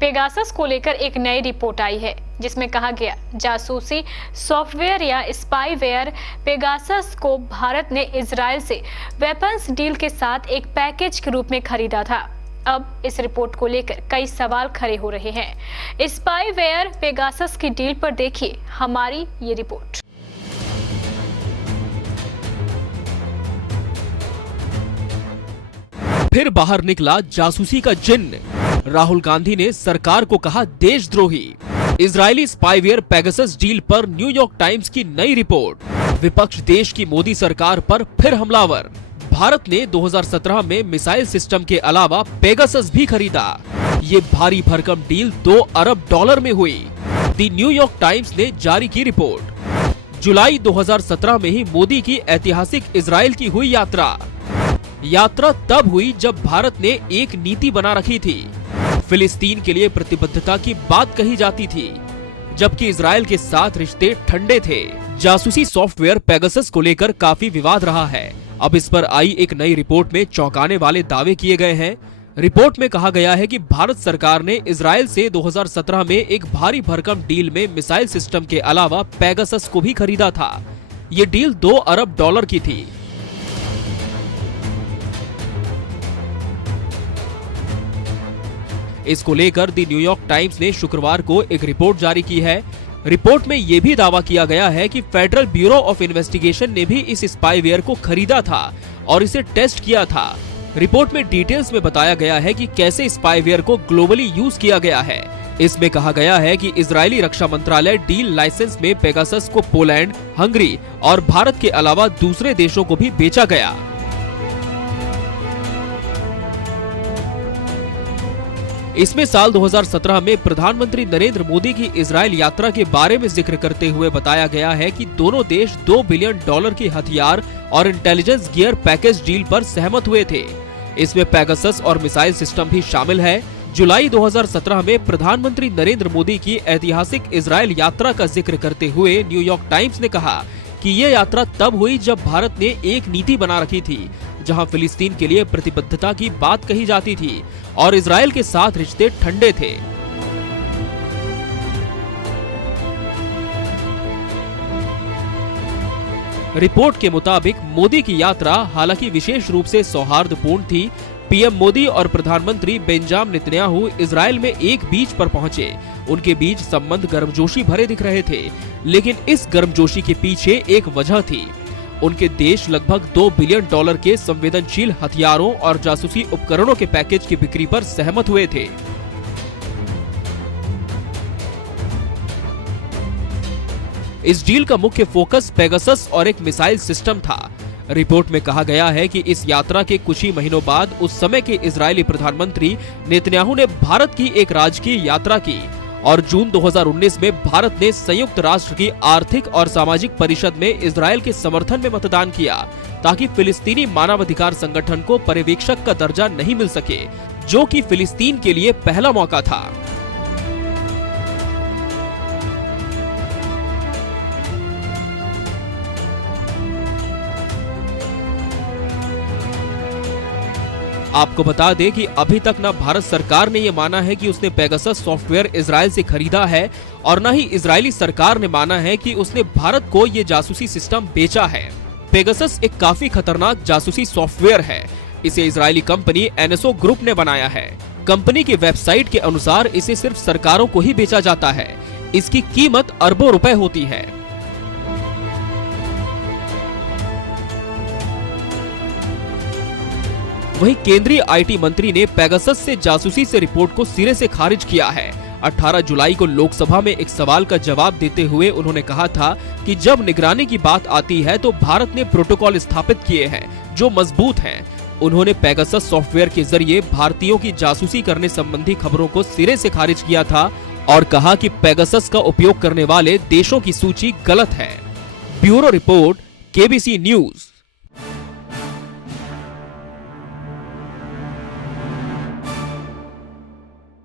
Pegasus को लेकर एक नई रिपोर्ट आई है जिसमें कहा गया जासूसी सॉफ्टवेयर या स्पाईवेयर पेगासस को भारत ने इजराइल से वेपन्स डील के साथ एक पैकेज के रूप में खरीदा था। अब इस रिपोर्ट को लेकर कई सवाल खड़े हो रहे हैं। स्पाईवेयर पेगासस की डील पर देखिए हमारी ये रिपोर्ट। फिर बाहर निकला जासूसी का जिन्न। राहुल गांधी ने सरकार को कहा देशद्रोही। इजरायली स्पाईवेयर पेगासस डील पर न्यूयॉर्क टाइम्स की नई रिपोर्ट। विपक्ष देश की मोदी सरकार पर फिर हमलावर। भारत ने 2017 में मिसाइल सिस्टम के अलावा पेगासस भी खरीदा। ये भारी भरकम डील $2 अरब में हुई। द न्यूयॉर्क टाइम्स ने जारी की रिपोर्ट। जुलाई 2017 में ही मोदी की ऐतिहासिक इजराइल की हुई यात्रा तब हुई जब भारत ने एक नीति बना रखी थी। फिलिस्तीन के लिए प्रतिबद्धता की बात कही जाती थी, जबकि इजराइल के साथ रिश्ते ठंडे थे। जासूसी सॉफ्टवेयर पेगासस को लेकर काफी विवाद रहा है। अब इस पर आई एक नई रिपोर्ट में चौंकाने वाले दावे किए गए हैं। रिपोर्ट में कहा गया है कि भारत सरकार ने इजराइल से 2017 में एक भारी भरकम डील में मिसाइल सिस्टम के अलावा पेगासस को भी खरीदा था। ये डील $2 अरब की थी। इसको लेकर द न्यूयॉर्क टाइम्स ने शुक्रवार को एक रिपोर्ट जारी की है। रिपोर्ट में यह भी दावा किया गया है कि फेडरल ब्यूरो ऑफ इन्वेस्टिगेशन ने भी इस स्पाईवेयर को खरीदा था और इसे टेस्ट किया था। रिपोर्ट में डिटेल्स में बताया गया है कि कैसे स्पाईवेयर को ग्लोबली यूज किया गया है। इसमें कहा गया है कि इजरायली रक्षा मंत्रालय डील लाइसेंस में पेगासस को पोलैंड, हंगरी और भारत के अलावा दूसरे देशों को भी बेचा गया। इसमें साल 2017 में प्रधानमंत्री नरेंद्र मोदी की इजराइल यात्रा के बारे में जिक्र करते हुए बताया गया है कि दोनों देश $2 बिलियन की हथियार और इंटेलिजेंस गियर पैकेज डील पर सहमत हुए थे। इसमें पेगासस और मिसाइल सिस्टम भी शामिल है। जुलाई 2017 में प्रधानमंत्री नरेंद्र मोदी की ऐतिहासिक इजराइल यात्रा का जिक्र करते हुए न्यूयॉर्क टाइम्स ने कहा कि ये यात्रा तब हुई जब भारत ने एक नीति बना रखी थी, जहां फिलिस्तीन के लिए प्रतिबद्धता की बात कही जाती थी और इजराइल के साथ रिश्ते ठंडे थे। रिपोर्ट के मुताबिक मोदी की यात्रा हालांकि विशेष रूप से सौहार्दपूर्ण थी। पीएम मोदी और प्रधानमंत्री बेंजामिन नेतन्याहू इजराइल में एक बीच पर पहुंचे। उनके बीच संबंध गर्मजोशी भरे दिख रहे थे, लेकिन इस गर्मजोशी के पीछे एक वजह थी। उनके देश लगभग $2 बिलियन के संवेदनशील हथियारों और जासूसी उपकरणों के पैकेज की बिक्री पर सहमत हुए थे। इस डील का मुख्य फोकस पेगासस और एक मिसाइल सिस्टम था। रिपोर्ट में कहा गया है कि इस यात्रा के कुछ ही महीनों बाद उस समय के इजरायली प्रधानमंत्री नेतन्याहू ने भारत की एक राजकीय यात्रा की और जून 2019 में भारत ने संयुक्त राष्ट्र की आर्थिक और सामाजिक परिषद में इजरायल के समर्थन में मतदान किया, ताकि फिलिस्तीनी मानवाधिकार संगठन को पर्यवेक्षक का दर्जा नहीं मिल सके, जो कि फिलिस्तीन के लिए पहला मौका था। आपको बता दें कि अभी तक न भारत सरकार ने यह माना है कि उसने पेगासस सॉफ्टवेयर इजराइल से खरीदा है और न ही इजरायली सरकार ने माना है कि उसने भारत को ये जासूसी सिस्टम बेचा है। पेगासस एक काफी खतरनाक जासूसी सॉफ्टवेयर है। इसे इजरायली कंपनी NSO ग्रुप ने बनाया है। कंपनी की वेबसाइट के अनुसार इसे सिर्फ सरकारों को ही बेचा जाता है। इसकी कीमत अरबों रुपए होती है। वहीं केंद्रीय IT मंत्री ने पेगासस से जासूसी से रिपोर्ट को सिरे से खारिज किया है। 18 जुलाई को लोकसभा में एक सवाल का जवाब देते हुए उन्होंने कहा था कि जब निगरानी की बात आती है तो भारत ने प्रोटोकॉल स्थापित किए हैं जो मजबूत हैं। उन्होंने पेगासस सॉफ्टवेयर के जरिए भारतीयों की जासूसी करने संबंधी खबरों को सिरे से खारिज किया था और कहा कि पेगासस का उपयोग करने वाले देशों की सूची गलत है। Bureau report, KBC news.